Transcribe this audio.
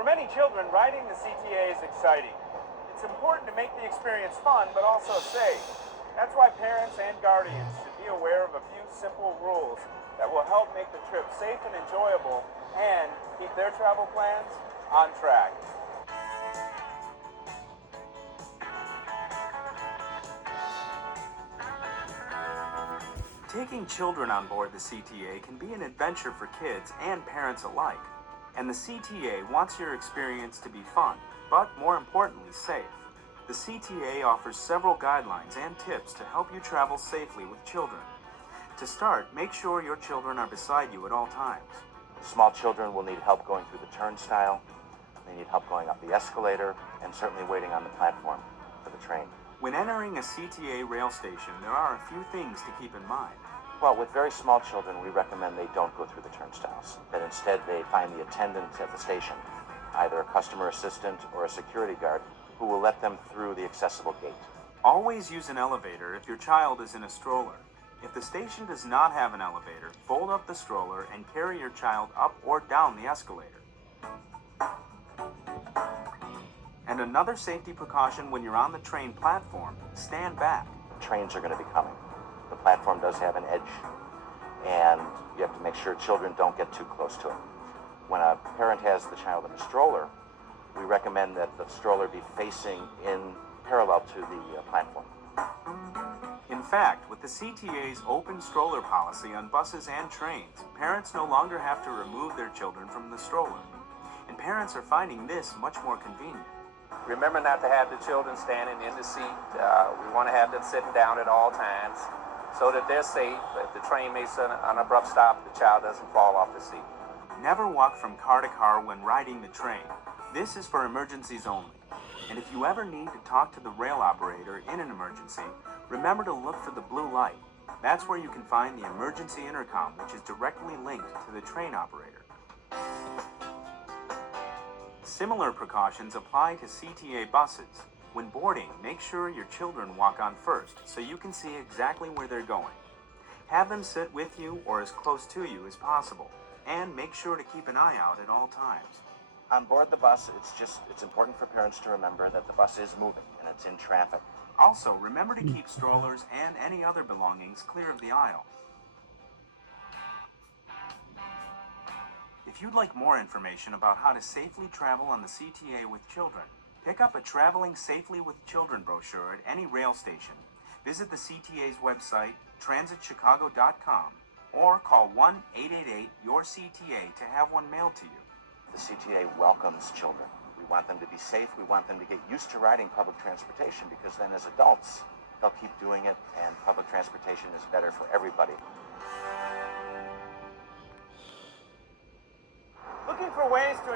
For many children, riding the CTA is exciting. It's important to make the experience fun, but also safe. That's why parents and guardians should be aware of a few simple rules that will help make the trip safe and enjoyable and keep their travel plans on track. Taking children on board the CTA can be an adventure for kids and parents alike. And the CTA wants your experience to be fun, but more importantly, safe. The CTA offers several guidelines and tips to help you travel safely with children. To start, make sure your children are beside you at all times. Small children will need help going through the turnstile, they need help going up the escalator, and certainly waiting on the platform for the train. When entering a CTA rail station, there are a few things to keep in mind. Well, with very small children, we recommend they don't go through the turnstiles, that instead they find the attendant at the station, either a customer assistant or a security guard, who will let them through the accessible gate. Always use an elevator if your child is in a stroller. If the station does not have an elevator, fold up the stroller and carry your child up or down the escalator. And another safety precaution when you're on the train platform, stand back. Trains are going to be coming. The platform does have an edge, and you have to make sure children don't get too close to it. When a parent has the child in a stroller, we recommend that the stroller be facing in parallel to the platform. In fact, with the CTA's open stroller policy on buses and trains, parents no longer have to remove their children from the stroller. And parents are finding this much more convenient. Remember not to have the children standing in the seat. We want to have them sitting down at all times so that they're safe. If the train makes an abrupt stop, the child doesn't fall off the seat. Never walk from car to car when riding the train. This is for emergencies only. And if you ever need to talk to the rail operator in an emergency, remember to look for the blue light. That's where you can find the emergency intercom, which is directly linked to the train operator. Similar precautions apply to CTA buses. When boarding, make sure your children walk on first so you can see exactly where they're going. Have them sit with you or as close to you as possible, and make sure to keep an eye out at all times. On board the bus, it's important for parents to remember that the bus is moving and it's in traffic. Also, remember to keep strollers and any other belongings clear of the aisle. If you'd like more information about how to safely travel on the CTA with children, pick up a Traveling Safely with Children brochure at any rail station, visit the CTA's website, transitchicago.com, or call 1-888-YOUR-CTA to have one mailed to you. The CTA welcomes children. We want them to be safe. We want them to get used to riding public transportation, because then as adults, they'll keep doing it, and public transportation is better for everybody. Looking for ways to